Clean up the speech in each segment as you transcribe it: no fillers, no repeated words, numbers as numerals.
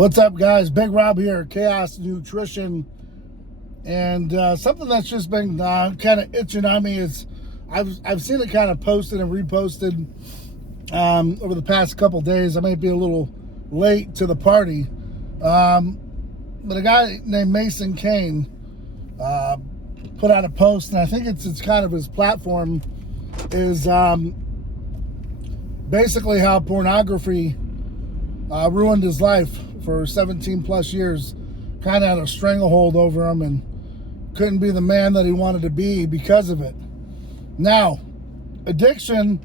What's up, guys? Big Rob here, Chaos Nutrition. And something that's just been kind of itching on me is I've seen it kind of posted and reposted over the past couple days. I might be a little late to the party. But a guy named Mason Kane put out a post, and I think it's kind of his platform is basically how pornography ruined his life for 17 plus years. Kind of had a stranglehold over him and couldn't be the man that he wanted to be because of it. Now, addiction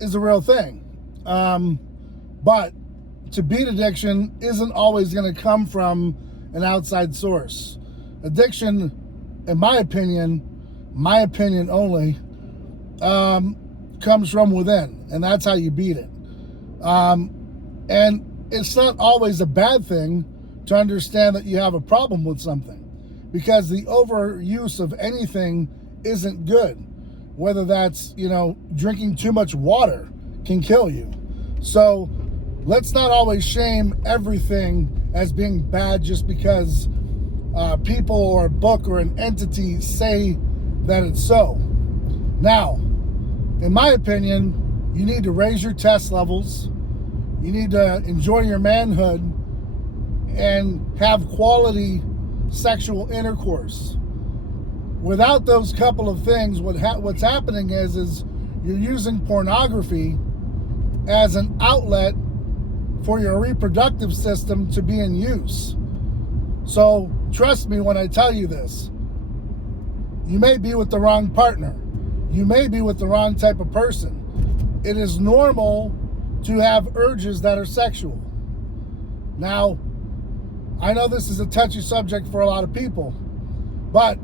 is a real thing. But to beat addiction isn't always going to come from an outside source. Addiction, in my opinion only, comes from within, and that's how you beat it. And it's not always a bad thing to understand that you have a problem with something, because the overuse of anything isn't good. Whether that's, drinking too much water can kill you. So let's not always shame everything as being bad just because people or a book or an entity say that it's so. Now, in my opinion, you need to raise your test levels. You need to enjoy your manhood and have quality sexual intercourse. Without those couple of things, what's happening is you're using pornography as an outlet for your reproductive system to be in use. So trust me when I tell you this. You may be with the wrong partner. You may be with the wrong type of person. It is normal to have urges that are sexual. Now, I know this is a touchy subject for a lot of people, but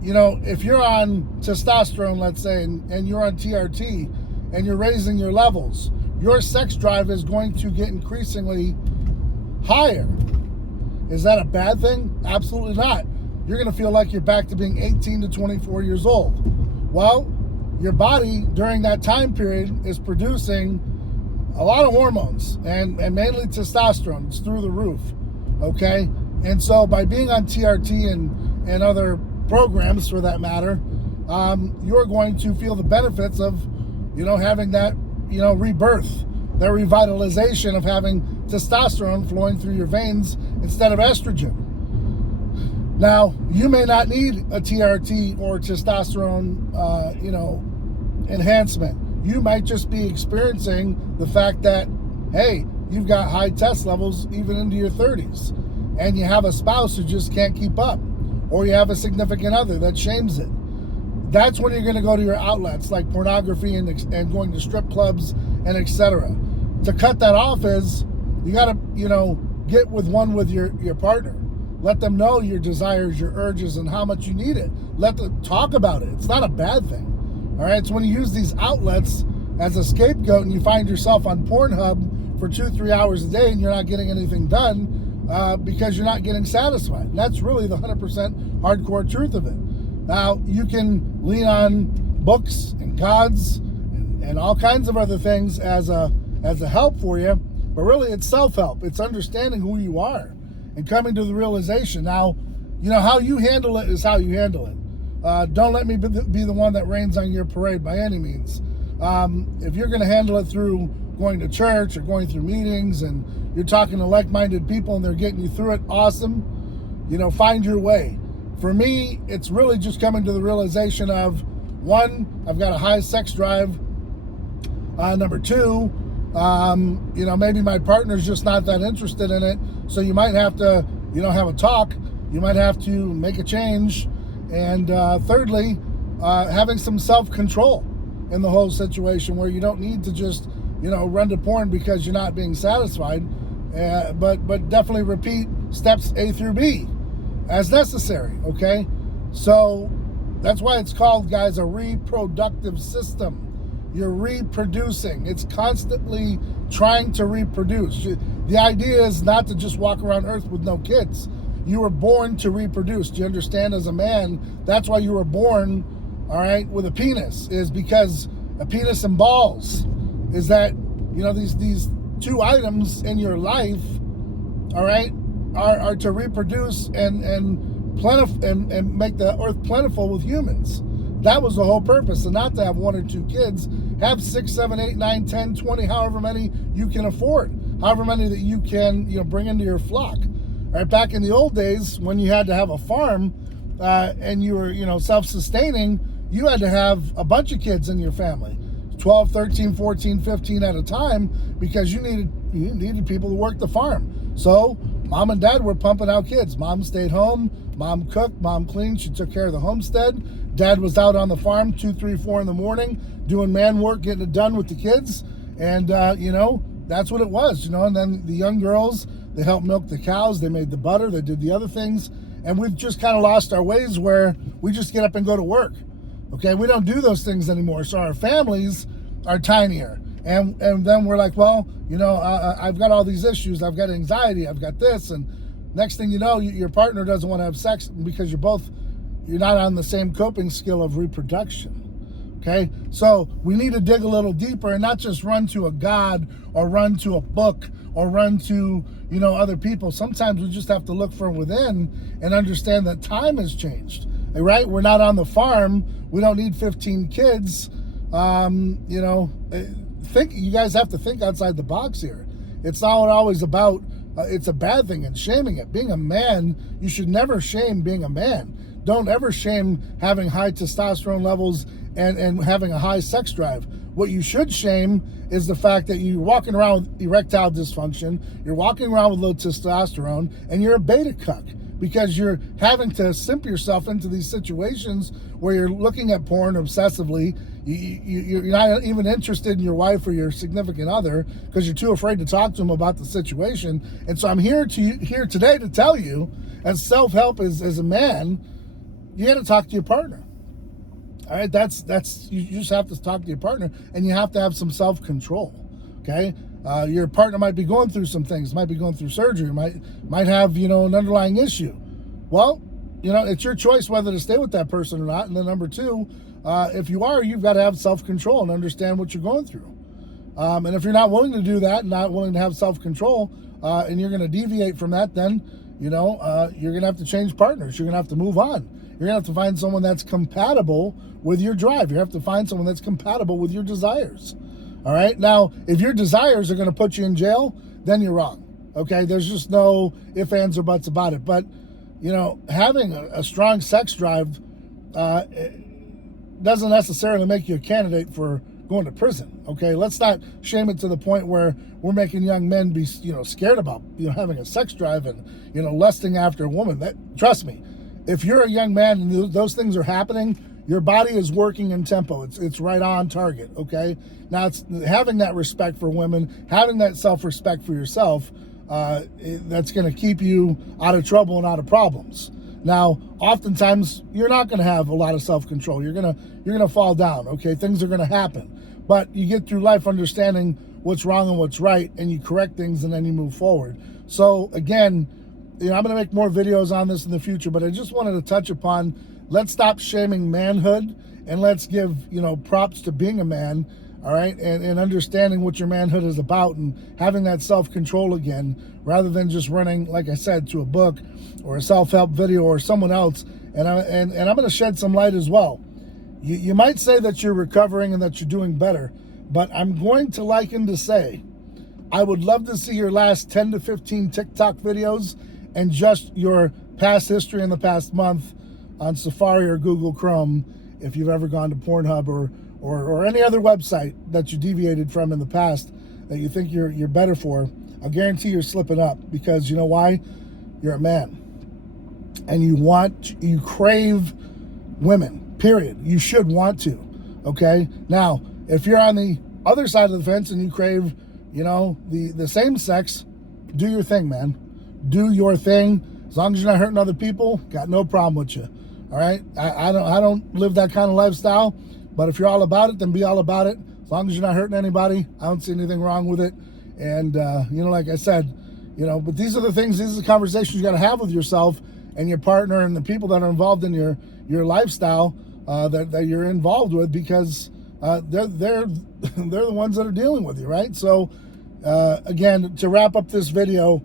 if you're on testosterone, let's say, and you're on TRT and you're raising your levels, your sex drive is going to get increasingly higher. Is that a bad thing? Absolutely not. You're going to feel like you're back to being 18 to 24 years old. Well, your body during that time period is producing a lot of hormones and mainly testosterone. It's through the roof, okay? And so by being on TRT and other programs for that matter, you're going to feel the benefits of, having that, rebirth, the revitalization of having testosterone flowing through your veins instead of estrogen. Now, you may not need a TRT or testosterone, enhancement. You might just be experiencing the fact that, hey, you've got high test levels even into your 30s, and you have a spouse who just can't keep up, or you have a significant other that shames it. That's when you're going to go to your outlets like pornography and going to strip clubs and etc. To cut that off is you got to, get with your partner. Let them know your desires, your urges, and how much you need it. Let them talk about it. It's not a bad thing. All right, it's when you use these outlets as a scapegoat and you find yourself on Pornhub for 2-3 hours a day and you're not getting anything done because you're not getting satisfied. And that's really the 100% hardcore truth of it. Now, you can lean on books and gods and all kinds of other things as a help for you, but really it's self-help. It's understanding who you are and coming to the realization. Now, how you handle it is how you handle it. Don't let me be the one that rains on your parade by any means. If you're going to handle it through going to church or going through meetings and you're talking to like-minded people and they're getting you through it, awesome. Find your way. For me, it's really just coming to the realization of, one, I've got a high sex drive. Number two, maybe my partner's just not that interested in it. So you might have to, have a talk. You might have to make a change. And thirdly, having some self-control in the whole situation where you don't need to just, run to porn because you're not being satisfied, but definitely repeat steps A through B as necessary, okay? So that's why it's called, guys, a reproductive system. You're reproducing. It's constantly trying to reproduce. The idea is not to just walk around Earth with no kids. You were born to reproduce. Do you understand? As a man, that's why you were born, all right, with a penis, is because a penis and balls is that, these two items in your life, all right, are to reproduce and make the earth plentiful with humans. That was the whole purpose, and not to have 1 or 2 kids. Have 6, 7, 8, 9, 10, 20, however many you can afford, however many that you can, bring into your flock. All right, back in the old days when you had to have a farm and you were, self-sustaining, you had to have a bunch of kids in your family, 12, 13, 14, 15 at a time, because you needed people to work the farm. So mom and dad were pumping out kids. Mom stayed home. Mom cooked. Mom cleaned. She took care of the homestead. Dad was out on the farm 2, 3, 4 in the morning doing man work, getting it done with the kids. And, that's what it was, And then the young girls, they helped milk the cows. They made the butter. They did the other things. And we've just kind of lost our ways where we just get up and go to work. Okay, we don't do those things anymore. So our families are tinier. And then we're like, well, I've got all these issues. I've got anxiety. I've got this. And next thing you know, your partner doesn't want to have sex because you're not on the same coping skill of reproduction. Okay, so we need to dig a little deeper and not just run to a God or run to a book or run to, other people. Sometimes we just have to look from within and understand that time has changed. Right? We're not on the farm. We don't need 15 kids. You guys have to think outside the box here. It's not always about, it's a bad thing and shaming it. Being a man, you should never shame being a man. Don't ever shame having high testosterone levels and having a high sex drive. What you should shame is the fact that you're walking around with erectile dysfunction, you're walking around with low testosterone, and you're a Betacuck because you're having to simp yourself into these situations where you're looking at porn obsessively. You're not even interested in your wife or your significant other because you're too afraid to talk to them about the situation. And so I'm here today to tell you, as self-help as a man, you got to talk to your partner. All right, you just have to talk to your partner, and you have to have some self-control. Okay, your partner might be going through some things, might be going through surgery, might have an underlying issue. Well, it's your choice whether to stay with that person or not. And then number 2, if you are, you've got to have self-control and understand what you're going through. And if you're not willing to do that, and not willing to have self-control, and you're going to deviate from that, then you're going to have to change partners. You're going to have to move on. You're going to have to find someone that's compatible with your drive. You have to find someone that's compatible with your desires. All right. Now, if your desires are going to put you in jail, then you're wrong. Okay. There's just no ifs, ands, or buts about it. But, having a strong sex drive doesn't necessarily make you a candidate for going to prison. Okay. Let's not shame it to the point where we're making young men be, scared about, having a sex drive and, lusting after a woman. Trust me. If you're a young man and those things are happening, your body is working in tempo. It's right on target, okay? Now, it's having that respect for women, having that self-respect for yourself, that's going to keep you out of trouble and out of problems. Now, oftentimes, you're not going to have a lot of self-control. You're gonna fall down, okay? Things are going to happen. But you get through life understanding what's wrong and what's right, and you correct things, and then you move forward. So, again, I'm going to make more videos on this in the future, but I just wanted to touch upon, let's stop shaming manhood, and let's give, props to being a man, all right, and understanding what your manhood is about and having that self-control again, rather than just running, like I said, to a book or a self-help video or someone else. And I'm going to shed some light as well. You might say that you're recovering and that you're doing better, but I'm going to liken to say, I would love to see your last 10 to 15 TikTok videos and just your past history in the past month on Safari or Google Chrome, if you've ever gone to Pornhub or any other website that you deviated from in the past that you think you're better for. I'll guarantee you're slipping up, because you know why? You're a man. And you crave women, period. You should want to, okay? Now, if you're on the other side of the fence and you crave, the same sex, do your thing, man. Do your thing. As long as you're not hurting other people, got no problem with you. All right? I don't live that kind of lifestyle, but if you're all about it, then be all about it. As long as you're not hurting anybody, I don't see anything wrong with it. And, like I said, but these are the conversations you got to have with yourself and your partner and the people that are involved in your lifestyle that you're involved with, because they're the ones that are dealing with you, right? So, Again, to wrap up this video,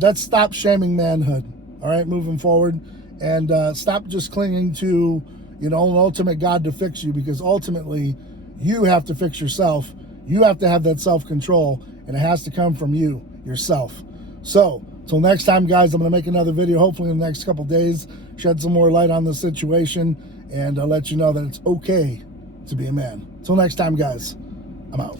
let's stop shaming manhood, all right, moving forward, and stop just clinging to, you know, an ultimate God to fix you, because ultimately you have to fix yourself. You have to have that self-control, and it has to come from you, yourself. So, till next time, guys, I'm going to make another video, hopefully in the next couple days, shed some more light on the situation, and let you know that it's okay to be a man. Till next time, guys, I'm out.